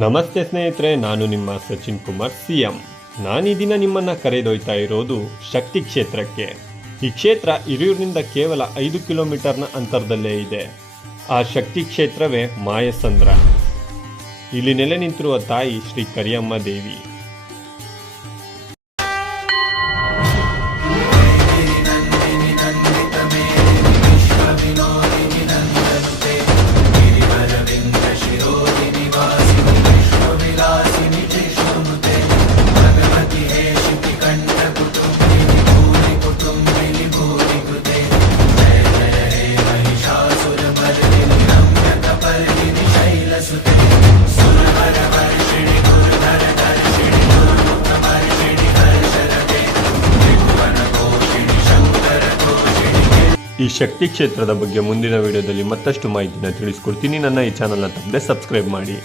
ನಮಸ್ತೆ ಸ್ನೇಹಿತರೆ, ನಾನು ನಿಮ್ಮ ಸಚಿನ್ ಕುಮಾರ್ ಸಿಎಂ. ನಾನೀ ದಿನ ನಿಮ್ಮನ್ನು ಕರೆದೊಯ್ತಾ ಇರೋದು ಶಕ್ತಿ ಕ್ಷೇತ್ರಕ್ಕೆ. ಈ ಕ್ಷೇತ್ರ ಹಿರಿಯೂರಿನಿಂದ ಕೇವಲ 5 ಕಿಲೋಮೀಟರ್ನ ಅಂತರದಲ್ಲೇ ಇದೆ. ಆ ಶಕ್ತಿ ಕ್ಷೇತ್ರವೇ ಮಾಯಸಂದ್ರ. ಇಲ್ಲಿ ನೆಲೆ ನಿಂತಿರುವ ತಾಯಿ ಶ್ರೀ ಕರಿಯಮ್ಮ ದೇವಿ. ಈ ಶಕ್ತಿ ಕ್ಷೇತ್ರದ ಬಗ್ಗೆ ಮುಂದಿನ ವಿಡಿಯೋದಲ್ಲಿ ಮತ್ತಷ್ಟು ಮಾಹಿತಿನ ತಿಳಿಸ್ಕೊಡ್ತೀನಿ. ನನ್ನ ಈ ಚಾನಲ್ನ ತಪ್ಪದೆ ಸಬ್ಸ್ಕ್ರೈಬ್ ಮಾಡಿ.